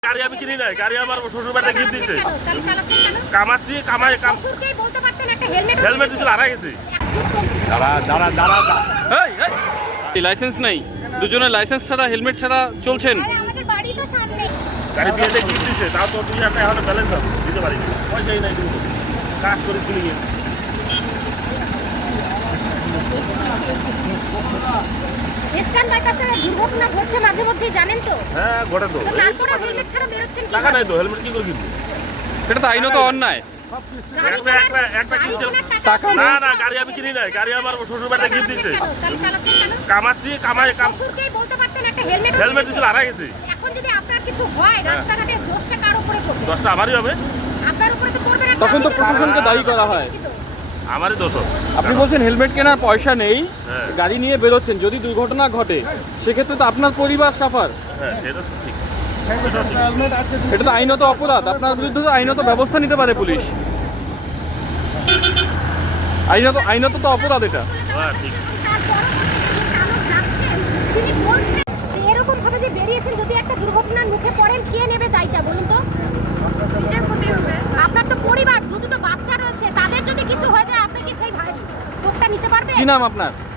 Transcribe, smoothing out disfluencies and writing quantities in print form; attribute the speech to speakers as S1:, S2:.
S1: গাড়ি আমি কিনি নাই, গাড়ি আমার শ্বশুর বাড়িতে গিফট দিতে কামাচ্ছি, কামাই কাম
S2: শ্বশুরকেই বলতে পারতেন একটা
S1: হেলমেট দিছিল হারাই গেছে।
S3: লাইসেন্স নাই, দুজনের লাইসেন্স ছাড়া হেলমেট ছাড়া চলছেন।
S2: আমাদের বাড়ি তো সামনে।
S1: গাড়ি বিয়েতে গিফট দিছে, তাও তো 2000 টাকা এখন ব্যালেন্স আছে, দিতে পারিনি, পয়সাই নাই দিব, কাজ করে চলে গেছে।
S2: ইস্টার্ন বাইপাসে দুর্ঘটনা ঘটছে মাঝে মধ্যে, জানেন তো?
S1: হ্যাঁ ঘটে তো,
S2: তারপরে হেলমেট ছাড়া বেরোচ্ছেন কি?
S1: টাকা নাই তো, হেলমেট কি করে কিনবো?
S3: এটা তো আইনত অন্যায়।
S1: একটা কিনছে
S3: টাকা
S1: না, না গাড়ি আমি কিনি নাই, গাড়ি আমার শ্বশুর বাড়িতে গিফট দিতে কামাচ্ছি, কামাই কাম
S2: শ্বশুরকেই বলতে পারতেন একটা
S1: হেলমেট দিছিল হারাই গেছে।
S2: এখন যদি আপনার কিছু হয় রাস্তাঘাটে, দোষটা কার উপরে পড়বে?
S1: দশটা আমারই হবে,
S2: আপনার উপরে তো পড়বে না।
S3: তখন তো প্রশাসনকে দায়ী করা হয়।
S1: আমারই দোষ হবে।
S3: আপনি বলছেন হেলমেট কেনার পয়সা নেই,
S1: হ্যাঁ।
S3: গাড়ি নিয়ে বেরোচ্ছেন, যদি দুর্ঘটনা ঘটে সেক্ষেত্রে তো আপনার পরিবার সাফার।
S1: হ্যাঁ সেটা তো ঠিক।
S3: এটা তো আইনত অপরাধ, আপনার বিরুদ্ধে তো আইনত ব্যবস্থা নিতে পারে পুলিশ। আইনত তো অপরাধ এটা।
S1: হ্যাঁ ঠিক।
S2: তিনি বলছেন এরকম ভাবে যে বেরিয়েছেন, যদি একটা দুর্ঘটনার মুখে পড়েন কে নেবে দায়টা বলুন তো? নিজের প্রতি হবে। আপনার তো পরিবার, দুটো বাচ্চা রয়েছে, তাদের যদি কিছু হয়ে যায় আপনি কি সেই চোখটা নিতে পারবেন?
S3: কি নাম আপনার?